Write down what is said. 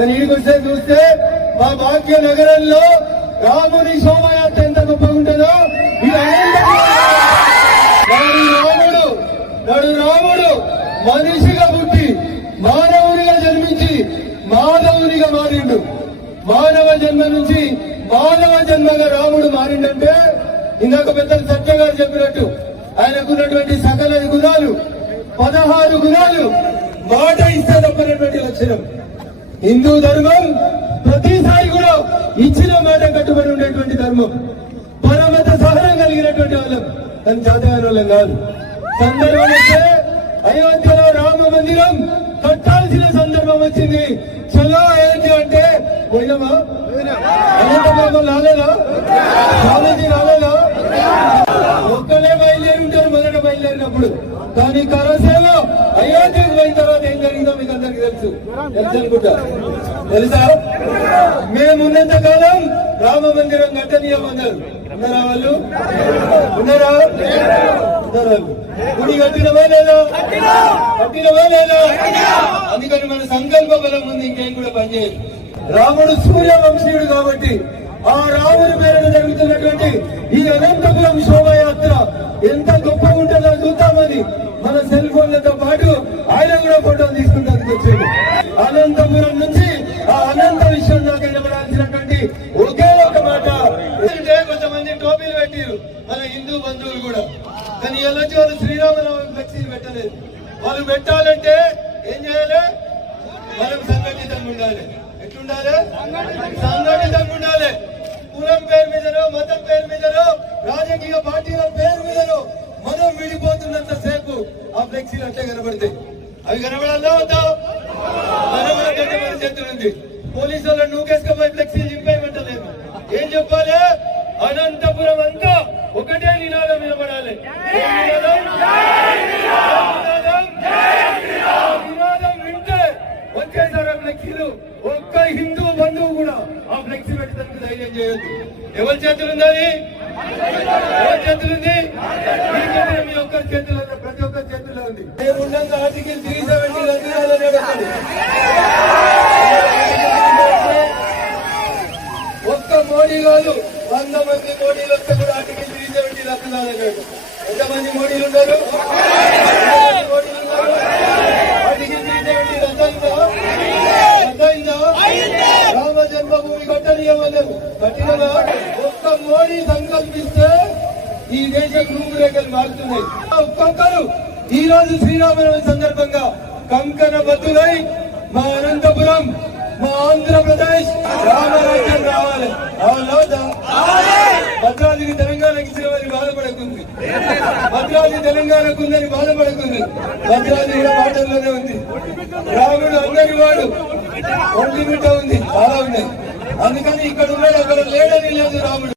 కానీ ఈడికొస్తే చూస్తే మా భాగ్య నగరంలో రాముని శోభయాత్ర ఎంత గొప్పగా ఉంటుందో రాముడు నడు రాముడు మనిషిగా పుట్టి మానవునిగా జన్మించి మానవునిగా మారిండు. మానవ జన్మ నుంచి మానవ జన్మగా రాముడు మారిండంటే ఇందాక పెద్ద సత్య గారు చెప్పినట్టు ఆయనకున్నటువంటి సకల గుణాలు పదహారు గుణాలు మాట ఇస్తే తప్పనటువంటి లక్షణం. హిందూ ధర్మం ప్రతిసారి కూడా ఇచ్చిన మాట కట్టుబడి ఉండేటువంటి ధర్మం. పరమత సహనం కలిగినటువంటి వాళ్ళం. కానీ జాతకాల వాళ్ళం కాదు. సందర్భం వస్తే అయోధ్యలో రామ మందిరం కట్టాల్సిన సందర్భం వచ్చింది. చలో అయోధ్య అంటే పోయినామా? అనంతపురం రాలేదా? స్వామీజీ రాలేదా? ఒక్కలే బయలుదేరి ఉంటారు మొదట బయలుదేరినప్పుడు. కానీ కరోసే తెలుసు. తెలుసనుకుంటా తెలుసా? మేమున్నంత కాలం రామ మందిరం కట్టనీయమన్నారు ఉన్నారా వాళ్ళు? ఉన్నారా? ఉన్నారు గుడి కట్టినవా లేదా? కట్టినవా లేదా? అందుకని మన సంకల్ప బలం ఉంది ఇంకేం కూడా పనిచేయదు రాముడు సూర్యవంశీయుడు కాబట్టి ఆ రాముడి పేరున జరుగుతున్నటువంటి ఈ అనంతపురం శోభయాత్ర ఎంత గొప్పగా ఉంటుందో చూద్దామని మన సెల్ ఫోన్లతో పాటు ఆయన కూడా ఫోటో తీసుకుంటారు బంధువులు కూడా. కానీ ఎలా వాళ్ళు శ్రీరామనవమి ఫ్లెక్సీలు పెట్టలేదు. వాళ్ళు పెట్టాలంటే ఏం చేయాలి? మనం సంఘటితంగా ఉండాలి. ఎట్లుండాలి? సంఘటితంగా ఉండాలి. కులం పేరు మీదనో మతం పేరు మీదనో రాజకీయ పార్టీల పేరు మీదనో మనం విడిపోతున్నంత సేపు ఆ ఫ్లెక్సీలు అట్లే కనబడతాయి. అవి కనబడాలా వద్దా? కనబడకంటే మన చేతులు ఉంది పోలీసు వాళ్ళని నూకేసుకపోయి ఫ్లెక్సీలు చింపేయమంటలేదు. ఏం చెప్పాలి? అనంతపురం అంతా ఒకటే నినాదం వినబడాలి నినాదం? వింటే వచ్చేసారు ఫ్లెక్సీలు. ఒక్క హిందూ బంధువు కూడా ఆ ఫ్లెక్సీ పెట్టడానికి ధైర్యం చేయొద్దు. ఎవరి చేతులు ఉందని ఎవరి చేతులు ఉంది మీ చేతులు మీ ఒక్కరి చేతుల్లో. ప్రతి ఒక్కరి చేతుల్లో ఉంది. ఉన్నంత ఆర్టికల్ త్రీ కట్టనీయమన్నారు ఒక్క మోడీ సంకల్పిస్తే ఈ దేశం రూపురేఖలు మారుతున్నాయి. ఒక్కొక్కరు ఈ రోజు శ్రీరామనవమి సందర్భంగా కంకణ బద్దులై మా అనంతపురం మా ఆంధ్రప్రదేశ్ రామరాజ్యం రావాలి. రావాలా భద్రాద్రికి తెలంగాణకి ఇచ్చిన బాధపడుతుంది బాధపడకుంది. భద్రాద్రి తెలంగాణకు ఉందని బాధపడకుంది. భద్రాద్రి కూడా మాటల్లోనే ఉంది. రాముడు అందరి వాడు. ఒంటి బిడ్డ ఉంది. చాలా ఉన్నాయి. అందుకని ఇక్కడ ఉన్నాడు అక్కడ లేడని లేదు రాముడు.